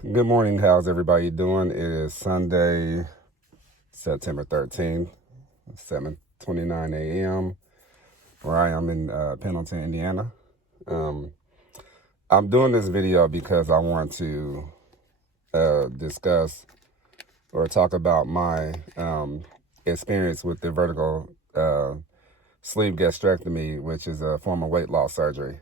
Good morning. How's everybody doing? It is Sunday, September 13th, 7:29 a.m., where I am in Pendleton, Indiana. I'm doing this video because I want to discuss or talk about my experience with the vertical sleeve gastrectomy, which is a form of weight loss surgery.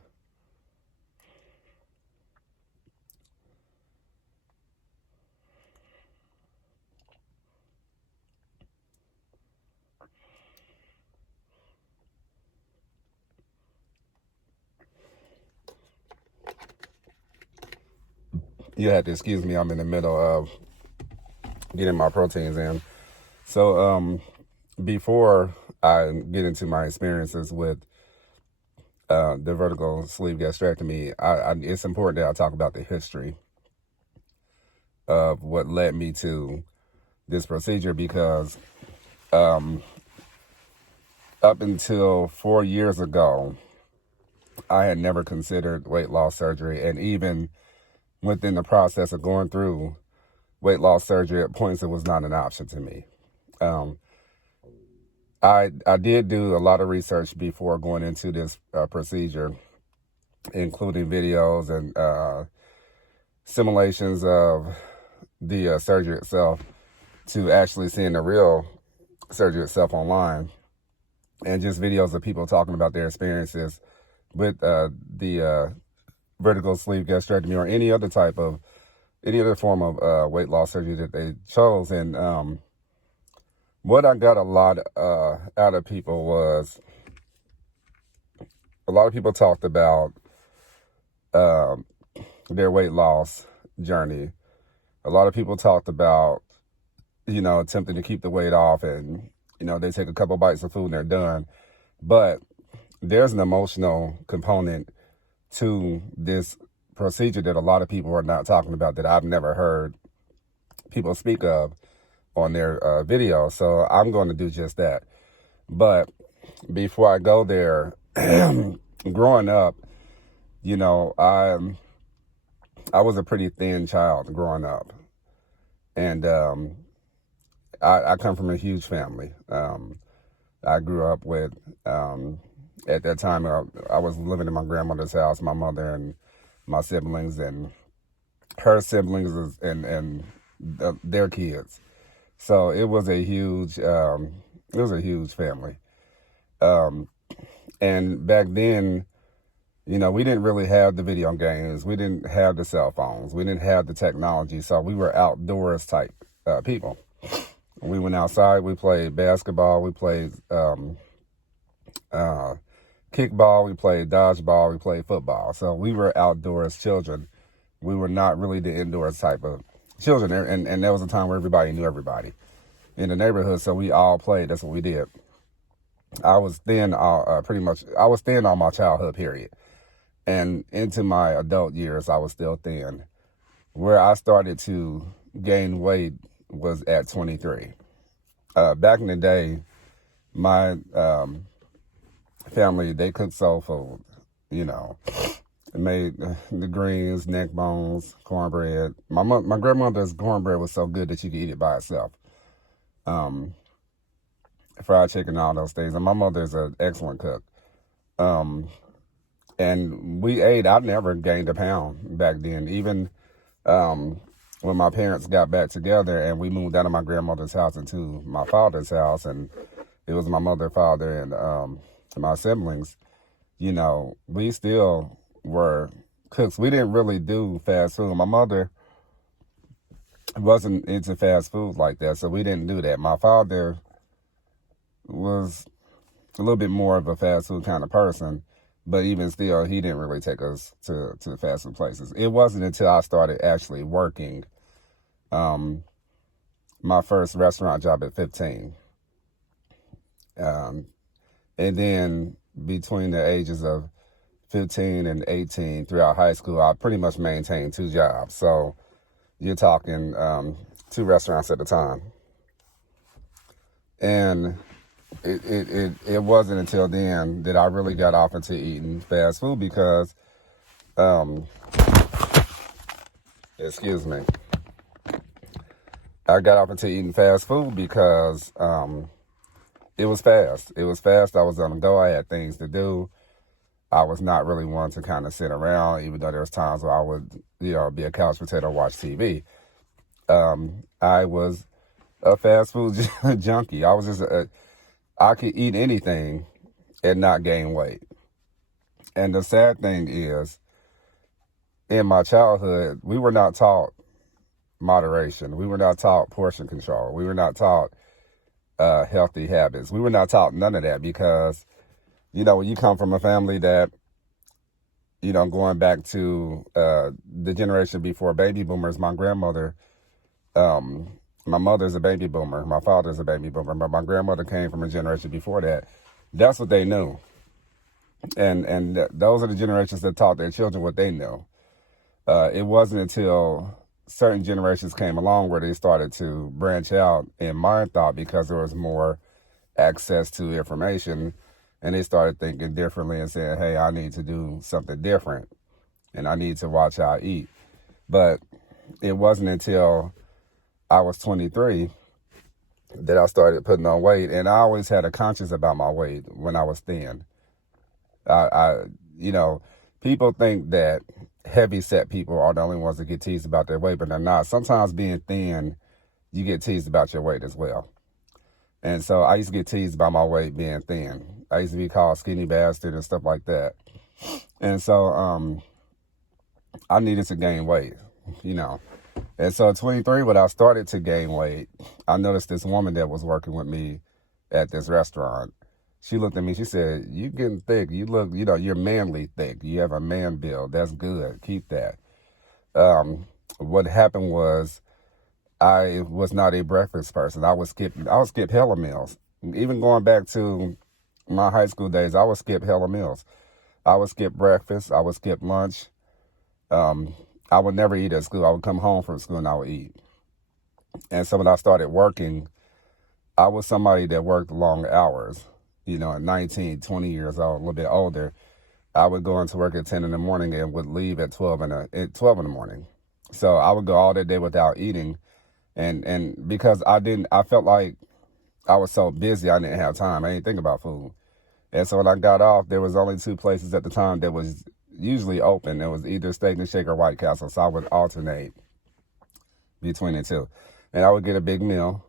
You had to excuse me, I'm in the middle of getting my proteins in. So before I get into my experiences with the vertical sleeve gastrectomy, it's important that I talk about the history of what led me to this procedure, because up until 4 years ago, I had never considered weight loss surgery, and even within the process of going through weight loss surgery, at points it was not an option to me. I did do a lot of research before going into this procedure, including videos and simulations of the surgery itself, to actually seeing the real surgery itself online, and just videos of people talking about their experiences with the vertical sleeve gastrectomy or any other form of weight loss surgery that they chose. And what I got a lot out of people was, a lot of people talked about their weight loss journey. A lot of people talked about, attempting to keep the weight off, and, they take a couple bites of food and they're done. But there's an emotional component to this procedure that a lot of people are not talking about, that I've never heard people speak of on their videos. So I'm going to do just that. But before I go there, growing up, I was a pretty thin child growing up. And I come from a huge family. I grew up with, at that time, I was living in my grandmother's house, my mother and my siblings and her siblings and their kids. So it was a huge family. And back then, we didn't really have the video games. We didn't have the cell phones. We didn't have the technology. So we were outdoors type people. We went outside. We played basketball. We played kickball. We played dodgeball. We played football. So we were outdoors children. We were not really the indoors type of children. And there was a time where everybody knew everybody in the neighborhood. So we all played. That's what we did. I was thin I was thin all my childhood period. And into my adult years, I was still thin. Where I started to gain weight was at 23. Back in the day, my family, they cooked soul food, made the greens, neck bones, cornbread. My grandmother's cornbread was so good that you could eat it by itself. Fried chicken, all those things. And my mother's an excellent cook. And we ate. I never gained a pound back then. Even when my parents got back together and we moved out of my grandmother's house into my father's house, and it was my mother, father, and my siblings, we still were cooks. We didn't really do fast food. My mother wasn't into fast food like that, so we didn't do that. My father was a little bit more of a fast food kind of person, but even still, he didn't really take us to the fast food places. It wasn't until I started actually working my first restaurant job at 15. And then between the ages of 15 and 18 throughout high school, I pretty much maintained 2 jobs. So you're talking 2 restaurants at a time. And it wasn't until then that I really got off into eating fast food, because Excuse me. I got off into eating fast food because it was fast. It was fast. I was on the go. I had things to do. I was not really one to kind of sit around, even though there was times where I would, be a couch potato, watch TV. I was a fast food junkie. I was just, I could eat anything and not gain weight. And the sad thing is, in my childhood, we were not taught moderation. We were not taught portion control. We were not taught healthy habits. We were not taught none of that because, when you come from a family that, going back to the generation before baby boomers, my grandmother, my mother's a baby boomer, my father's a baby boomer, but my grandmother came from a generation before that. That's what they knew. And those are the generations that taught their children what they knew. It wasn't until certain generations came along where they started to branch out in mind thought because there was more access to information, and they started thinking differently and saying, hey, I need to do something different and I need to watch how I eat. But it wasn't until I was 23 that I started putting on weight, and I always had a conscience about my weight when I was thin. People think that heavy set people are the only ones that get teased about their weight, but they're not. Sometimes being thin, you get teased about your weight as well. And so I used to get teased about my weight being thin. I used to be called skinny bastard and stuff like that. And so I needed to gain weight, And so at 23, when I started to gain weight, I noticed this woman that was working with me at this restaurant. She looked at me, she said, you getting thick. You look, you're manly thick. You have a man build. That's good. Keep that. What happened was I was not a breakfast person. I would skip hella meals. Even going back to my high school days, I would skip hella meals. I would skip breakfast. I would skip lunch. I would never eat at school. I would come home from school and I would eat. And so when I started working, I was somebody that worked long hours. At 19, 20 years old, a little bit older, I would go into work at 10 in the morning and would leave at 12 in the morning. So I would go all that day without eating. And because I felt like I was so busy, I didn't have time. I didn't think about food. And so when I got off, there was only two places at the time that was usually open. It was either Steak and Shake or White Castle. So I would alternate between the two. And I would get a big meal.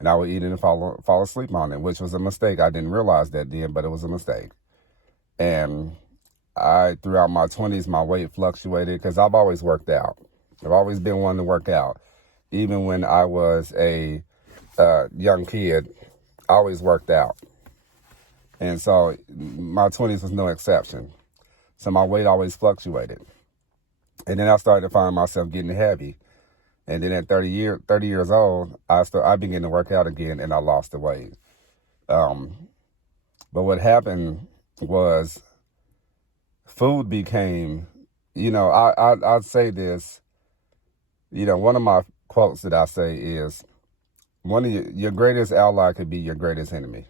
And I would eat it and fall asleep on it, which was a mistake. I didn't realize that then, but it was a mistake. And throughout my 20s, my weight fluctuated because I've always worked out. I've always been one to work out. Even when I was a young kid, I always worked out. And so my 20s was no exception. So my weight always fluctuated. And then I started to find myself getting heavy. And then at 30 years old, I began to work out again, and I lost the weight. But what happened was food became, I'd say this, one of my quotes that I say is, one of your greatest ally could be your greatest enemy.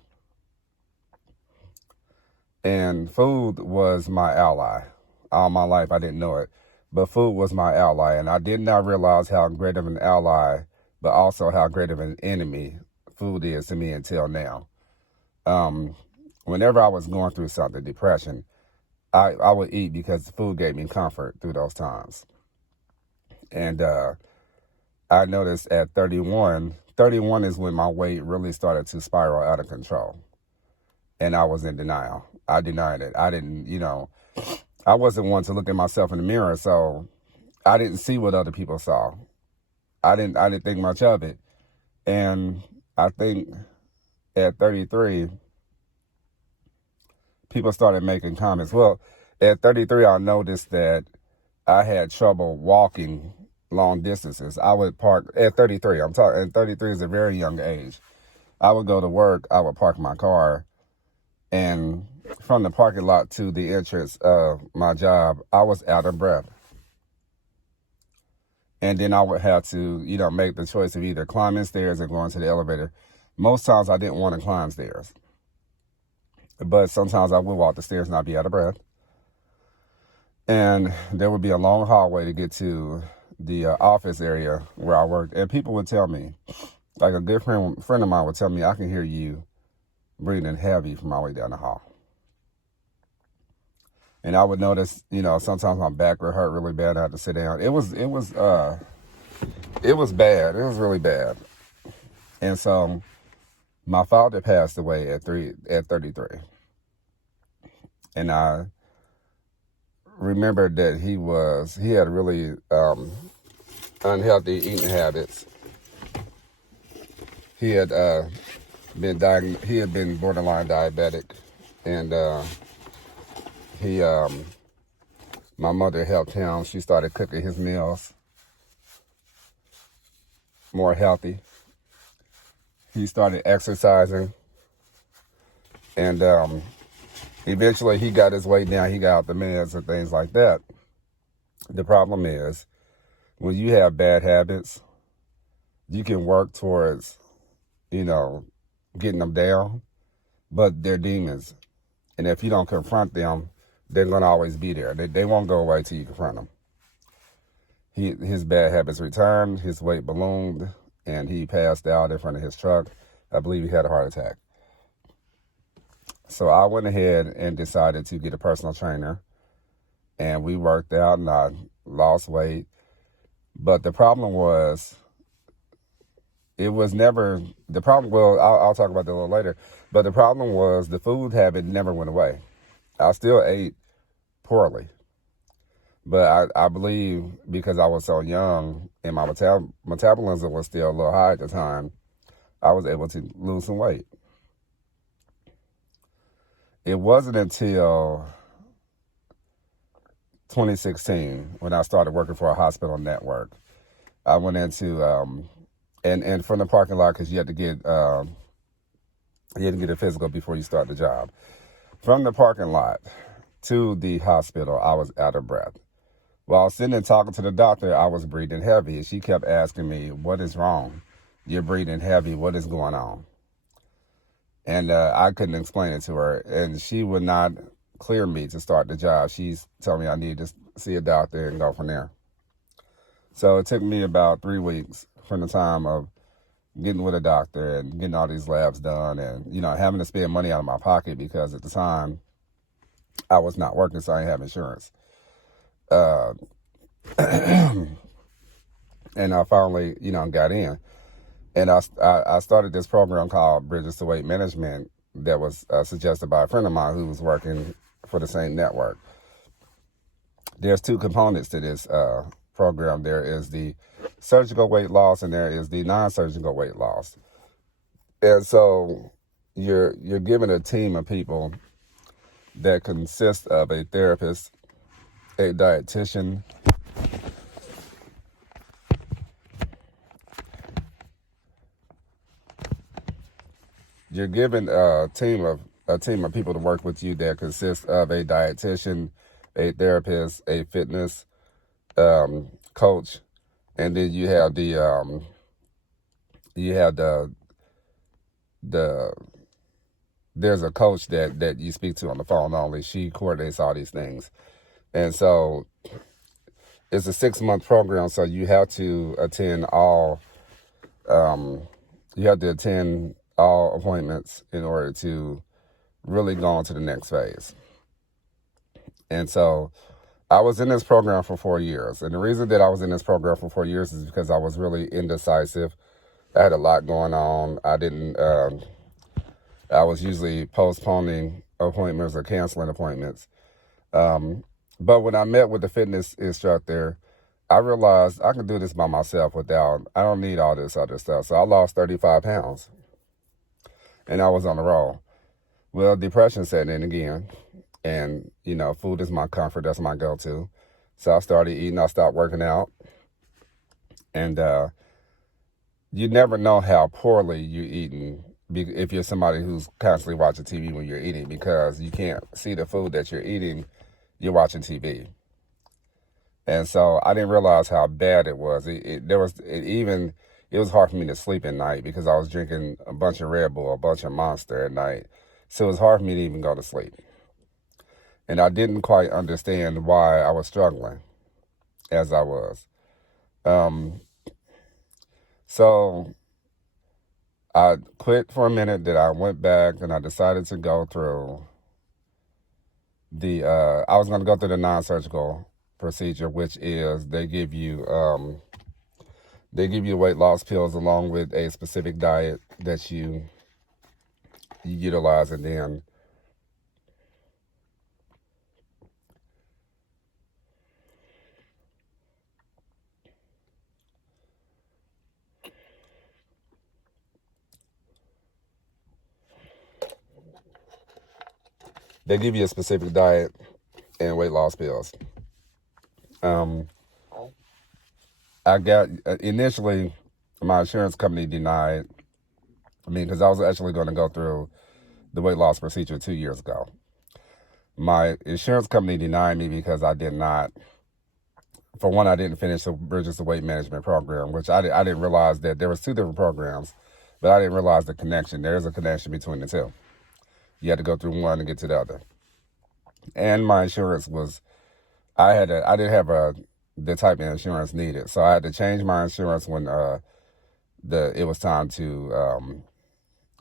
And food was my ally. All my life, I didn't know it. But food was my ally, and I did not realize how great of an ally, but also how great of an enemy food is to me until now. Whenever I was going through something, depression, I would eat because food gave me comfort through those times. And I noticed at 31 is when my weight really started to spiral out of control. And I was in denial. I denied it. I didn't, I wasn't one to look at myself in the mirror, so I didn't see what other people saw. I didn't think much of it. And I think at 33, people started making comments. Well, at 33, I noticed that I had trouble walking long distances. I would park at 33. And 33 is a very young age. I would go to work. I would park my car, and from the parking lot to the entrance of my job, I was out of breath. And then I would have to, make the choice of either climbing stairs or going to the elevator. Most times I didn't want to climb stairs. But sometimes I would walk the stairs and I'd be out of breath. And there would be a long hallway to get to the office area where I worked, and people would tell me, like a good friend of mine would tell me, I can hear you breathing heavy from all the way down the hall. And I would notice, sometimes my back would hurt really bad. I had to sit down. It was bad. It was really bad. And so my father passed away at 33. And I remember that he had really unhealthy eating habits. He had been borderline diabetic, and my mother helped him. She started cooking his meals more healthy. He started exercising, and eventually he got his weight down. He got out the meds and things like that. The problem is, when you have bad habits, you can work towards, getting them down, but they're demons. And if you don't confront them, they're going to always be there. They won't go away till you confront them. His bad habits returned, his weight ballooned, and he passed out in front of his truck. I believe he had a heart attack. So I went ahead and decided to get a personal trainer, and we worked out, and I lost weight. But the problem was, I'll talk about that a little later, but the problem was the food habit never went away. I still ate poorly, but I believe because I was so young and my metabolism was still a little high at the time, I was able to lose some weight. It wasn't until 2016 when I started working for a hospital network. I went into and from the parking lot, because you had to get a physical before you start the job. From the parking lot to the hospital, I was out of breath. While sitting and talking to the doctor, I was breathing heavy. And she kept asking me, "What is wrong? You're breathing heavy. What is going on?" And I couldn't explain it to her. And she would not clear me to start the job. She's telling me I need to see a doctor and go from there. So it took me about 3 weeks from the time of getting with a doctor and getting all these labs done and, having to spend money out of my pocket because at the time I was not working, so I didn't have insurance. And I finally, got in. And I started this program called Bridges to Weight Management that was suggested by a friend of mine who was working for the same network. There's 2 components to this program. There is the surgical weight loss and there is the non-surgical weight loss. And so you're given a team of people that consists of a therapist, a dietitian, you're given a team of people to work with you that consists of a dietitian, a therapist, a fitness coach, and then you have the there's a coach that you speak to on the phone only. She coordinates all these things, and so it's a 6-month program. So you have to attend all appointments in order to really go on to the next phase. And so I was in this program for 4 years. And the reason that I was in this program for 4 years is because I was really indecisive. I had a lot going on. I was usually postponing appointments or canceling appointments. But when I met with the fitness instructor, I realized I can do this by myself I don't need all this other stuff. So I lost 35 pounds and I was on the roll. Well, depression set in again. And, food is my comfort. That's my go-to. So I started eating. I stopped working out. And you never know how poorly you're eating if you're somebody who's constantly watching TV when you're eating, because you can't see the food that you're eating. You're watching TV. And so I didn't realize how bad it was. It was hard for me to sleep at night because I was drinking a bunch of Red Bull, a bunch of Monster at night. So it was hard for me to even go to sleep. And I didn't quite understand why I was struggling as I was. So I quit for a minute, then I went back and I decided to go through I was going to go through the non-surgical procedure, which is they give you weight loss pills along with a specific diet that you utilize, and then they give you a specific diet and weight loss pills. I got initially my insurance company denied me because I was actually going to go through the weight loss procedure 2 years ago. My insurance company denied me because I did not. For one, I didn't finish the Bridges to Weight Management program, which I didn't realize that there was 2 different programs, but I didn't realize the connection. There is a connection between the 2. You had to go through one to get to the other. And my insurance was, I didn't have the type of insurance needed, so I had to change my insurance when it was time to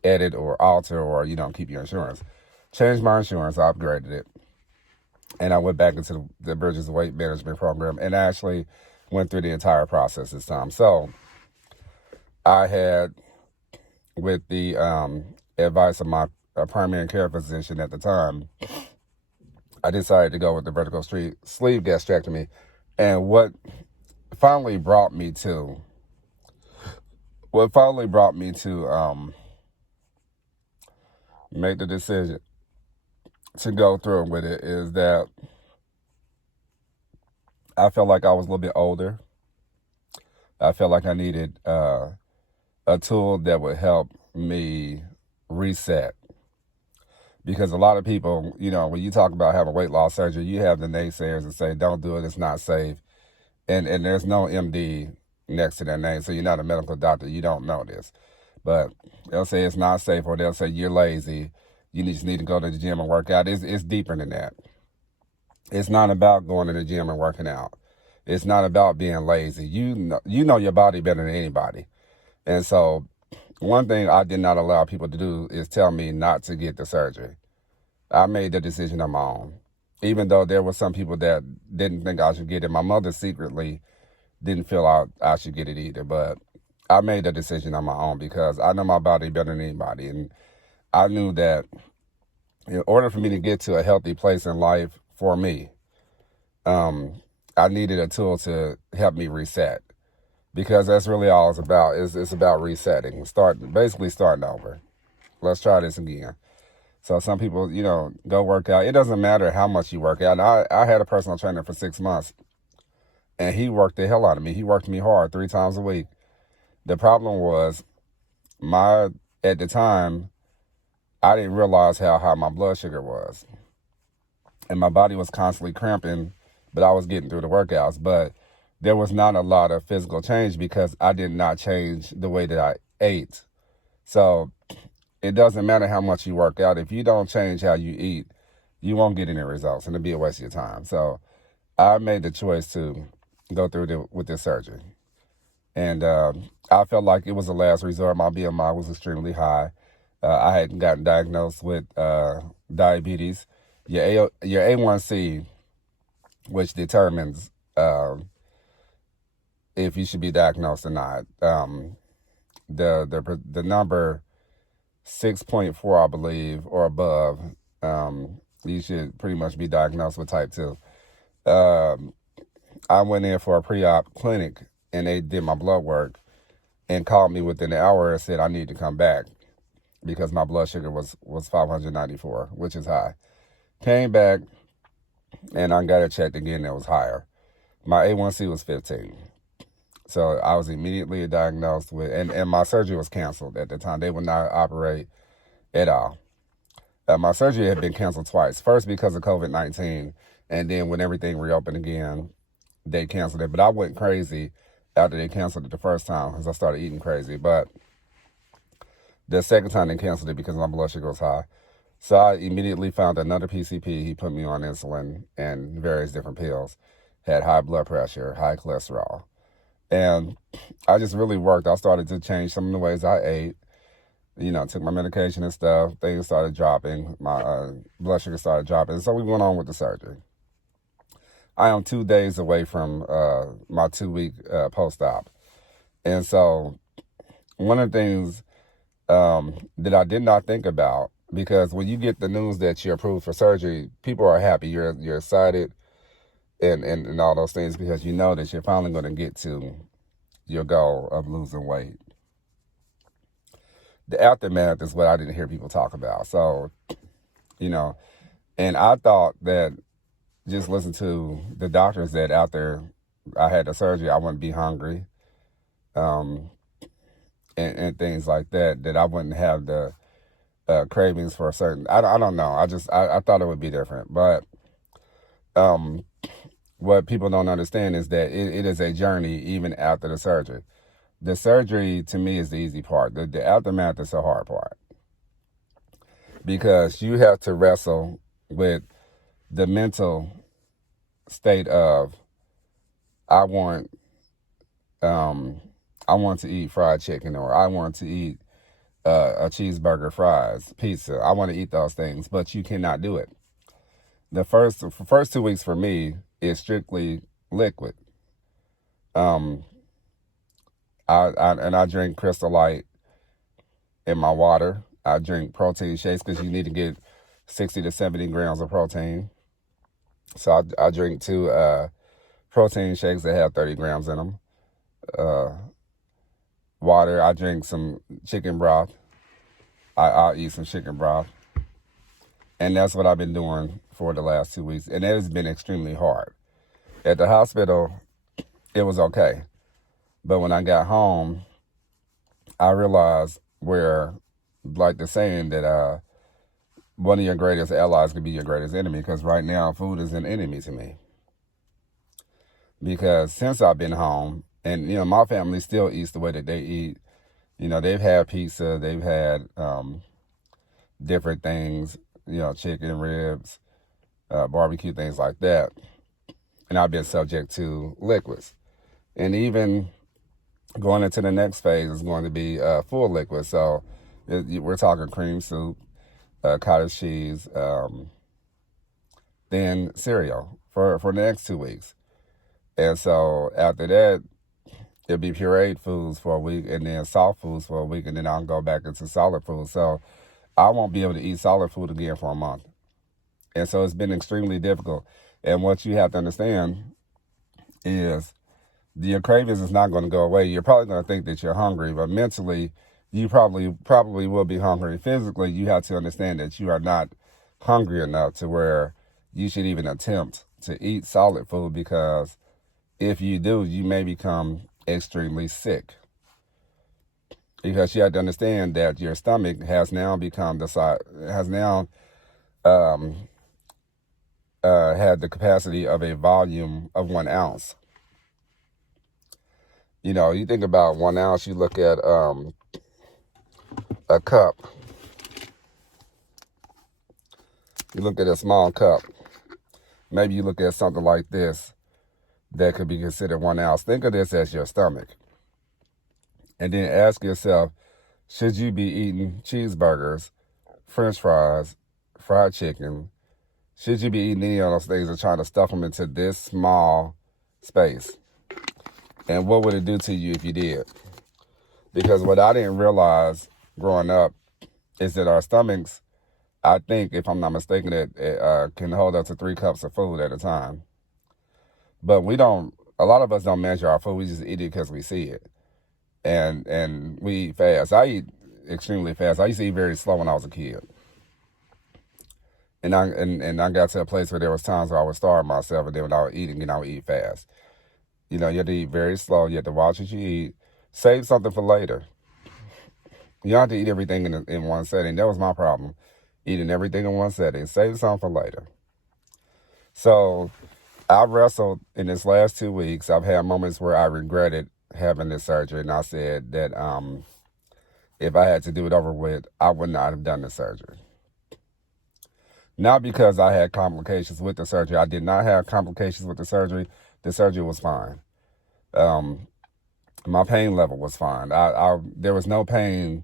edit or alter or keep your insurance. Changed my insurance, I upgraded it, and I went back into the Bridges Weight Management program and actually went through the entire process this time. So I had, with the advice of my primary care physician at the time, I decided to go with the vertical sleeve gastrectomy. And what finally brought me to make the decision to go through with it is that I felt like I was a little bit older. I felt like I needed a tool that would help me reset. Because a lot of people, when you talk about having weight loss surgery, you have the naysayers that say, don't do it, it's not safe. And there's no MD next to their name, so you're not a medical doctor, you don't know this. But they'll say it's not safe, or they'll say you're lazy, you just need to go to the gym and work out. It's deeper than that. It's not about going to the gym and working out. It's not about being lazy. You know your body better than anybody. And so one thing I did not allow people to do is tell me not to get the surgery. I made the decision on my own. Even though there were some people that didn't think I should get it. My mother secretly didn't feel I should get it either. But I made the decision on my own because I know my body better than anybody. And I knew that in order for me to get to a healthy place in life for me, I needed a tool to help me reset. Because that's really all it's about. It's about resetting. Basically starting over. Let's try this again. So some people, go work out. It doesn't matter how much you work out. I had a personal trainer for 6 months, and he worked the hell out of me. He worked me hard 3 times a week. The problem was, at the time, I didn't realize how high my blood sugar was. And my body was constantly cramping, but I was getting through the workouts. But there was not a lot of physical change because I did not change the way that I ate. So it doesn't matter how much you work out. If you don't change how you eat, you won't get any results, and it'll be a waste of your time. So I made the choice to go through with this surgery. And I felt like it was a last resort. My BMI was extremely high. I hadn't gotten diagnosed with diabetes. Your A1C, which determines if you should be diagnosed or not. The number 6.4, I believe, or above, you should pretty much be diagnosed with type 2. I went in for a pre-op clinic, and they did my blood work and called me within an hour and said I need to come back because my blood sugar was 594, which is high. Came back, and I got it checked again. It was higher. My A1C was 15. So I was immediately diagnosed with, and my surgery was canceled at the time. They would not operate at all. My surgery had been canceled twice. First because of COVID-19, and then when everything reopened again, they canceled it. But I went crazy after they canceled it the first time because I started eating crazy. But the second time they canceled it because my blood sugar was high. So I immediately found another PCP. He put me on insulin and various different pills. Had high blood pressure, high cholesterol. And I just really worked. I started to change some of the ways I ate. Took my medication and stuff. Things started dropping. My blood sugar started dropping. So we went on with the surgery. I am 2 days away from my 2-week post-op. And so one of the things that I did not think about, because when you get the news that you're approved for surgery, people are happy. You're excited and all those things, because you know that you're finally going to get to your goal of losing weight. The aftermath is what I didn't hear people talk about. So, and I thought that just listen to the doctors that after I had the surgery, I wouldn't be hungry, and things like that, that I wouldn't have the cravings for a certain, I don't know. I thought it would be different. But what people don't understand is that it is a journey even after the surgery. The surgery, to me, is the easy part. The aftermath is the hard part, because you have to wrestle with the mental state of, I want to eat fried chicken, or I want to eat a cheeseburger, fries, pizza. I want to eat those things, but you cannot do it. The first 2 weeks for me is strictly liquid. I drink Crystal Light in my water. I drink protein shakes, because you need to get 60 to 70 grams of protein. So I drink 2 protein shakes that have 30 grams in them. Water, I drink some chicken broth. I'll eat some chicken broth. And that's what I've been doing for the last 2 weeks. And it has been extremely hard. At the hospital, it was okay. But when I got home, I realized where, like the saying that one of your greatest allies could be your greatest enemy, because right now food is an enemy to me. Because since I've been home, and my family still eats the way that they eat. They've had pizza, they've had different things, chicken, ribs, barbecue, things like that. And I've been subject to liquids. And even going into the next phase is going to be full liquid. So we're talking cream soup, cottage cheese, then cereal for the next 2 weeks. And so after that, it'll be pureed foods for a week, and then soft foods for a week, and then I'll go back into solid food. So I won't be able to eat solid food again for a month. And so it's been extremely difficult. And what you have to understand is your cravings is not going to go away. You're probably going to think that you're hungry, but mentally, you probably will be hungry. Physically, you have to understand that you are not hungry enough to where you should even attempt to eat solid food, because if you do, you may become extremely sick. Because you have to understand that your stomach has now become had the capacity of a volume of 1 ounce. You think about 1 ounce, you look at a cup. You look at a small cup. Maybe you look at something like this that could be considered 1 ounce. Think of this as your stomach. And then ask yourself, should you be eating cheeseburgers, french fries, fried chicken? Should you be eating any of those things and trying to stuff them into this small space? And what would it do to you if you did? Because what I didn't realize growing up is that our stomachs, I think, if I'm not mistaken, it can hold up to 3 cups of food at a time. But a lot of us don't measure our food. We just eat it because we see it. And we eat fast. I eat extremely fast. I used to eat very slow when I was a kid. And I got to a place where there was times where I would starve myself, and then when I would eat again, I would eat fast. You have to eat very slow. You have to watch what you eat. Save something for later. You don't have to eat everything in one setting. That was my problem, eating everything in one setting. Save something for later. So I wrestled in this last 2 weeks. I've had moments where I regretted having this surgery, and I said that if I had to do it over with, I would not have done the surgery. Not because I had complications with the surgery. I did not have complications with the surgery. The surgery was fine. my pain level was fine. There was no pain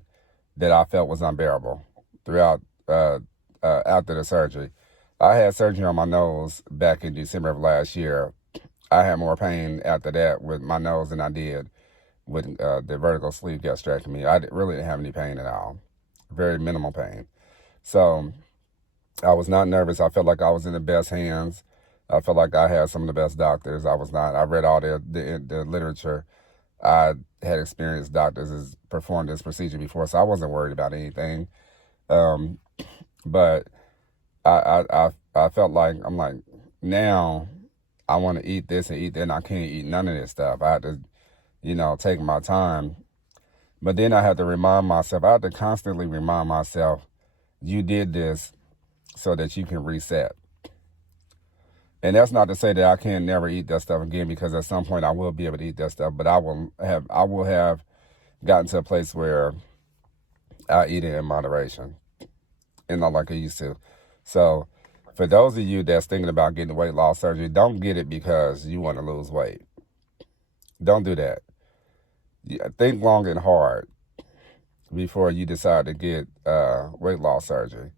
that I felt was unbearable throughout after the surgery. I had surgery on my nose back in December of last year. I had more pain after that with my nose than I did with the vertical sleeve gastrectomy. Really didn't have any pain at all. Very minimal pain. So I was not nervous. I felt like I was in the best hands. I felt like I had some of the best doctors. I read all the literature. I had experienced doctors has performed this procedure before, so I wasn't worried about anything. Um, but I felt like, I'm like, now I want to eat this and eat that, and I can't eat none of this stuff. I had to, take my time. But then I had to I had to constantly remind myself, you did this so that you can reset. And that's not to say that I can never eat that stuff again, because at some point I will be able to eat that stuff, but I will have gotten to a place where I eat it in moderation and not like I used to. So for those of you that's thinking about getting weight loss surgery, don't get it because you want to lose weight. Don't do that. Think long and hard before you decide to get weight loss surgery,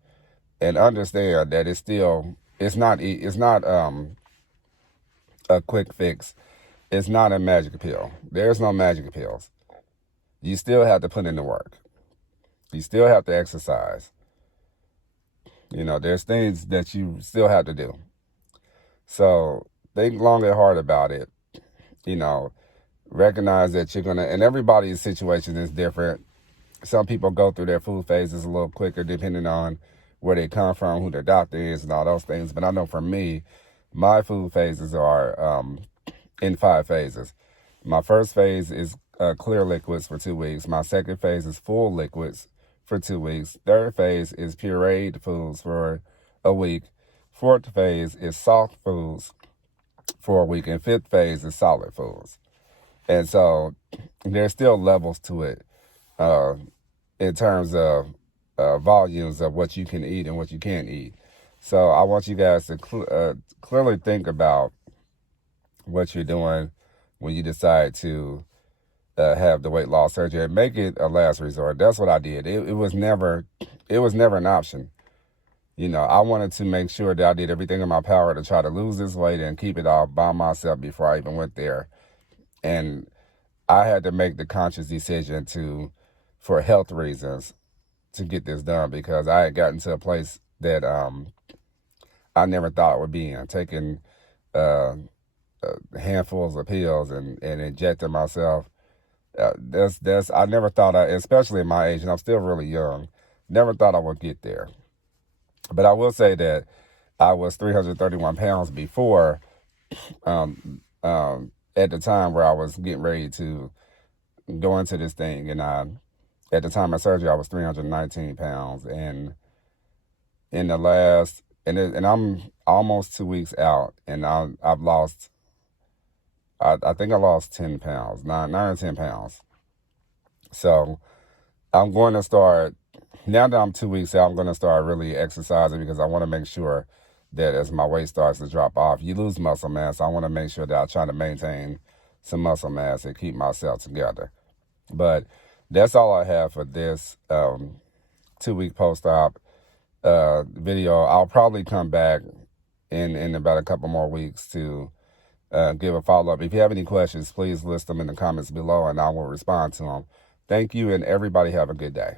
and understand that it's not a quick fix. It's not a magic pill. There's no magic pills. You still have to put in the work. You still have to exercise. There's things that you still have to do. So think long and hard about it. Recognize that you're going to, and everybody's situation is different. Some people go through their food phases a little quicker depending on where they come from, who their doctor is, and all those things. But I know for me, my food phases are in 5 phases. My first phase is clear liquids for 2 weeks. My second phase is full liquids for 2 weeks. Third phase is pureed foods for a week. Fourth phase is soft foods for a week. And fifth phase is solid foods. And so there's still levels to it in terms of volumes of what you can eat and what you can't eat. So I want you guys to clearly think about what you're doing when you decide to have the weight loss surgery, and make it a last resort. That's what I did. It was never an option. I wanted to make sure that I did everything in my power to try to lose this weight and keep it off by myself before I even went there. And I had to make the conscious decision for health reasons, to get this done, because I had gotten to a place that I never thought I would be in, taking handfuls of pills and injecting myself. I never thought especially at my age, and I'm still really young, never thought I would get there. But I will say that I was 331 pounds before, at the time where I was getting ready to go into this thing. And at the time of surgery, I was 319 pounds. And in the last, and I'm almost 2 weeks out, and I've lost, I think I lost 10 pounds, 9 or 10 pounds. So I'm going to start, now that I'm 2 weeks out, I'm going to start really exercising, because I want to make sure that as my weight starts to drop off, you lose muscle mass. I want to make sure that I try to maintain some muscle mass and keep myself together. But that's all I have for this 2-week post-op video. I'll probably come back in about a couple more weeks to give a follow-up. If you have any questions, please list them in the comments below, and I will respond to them. Thank you, and everybody have a good day.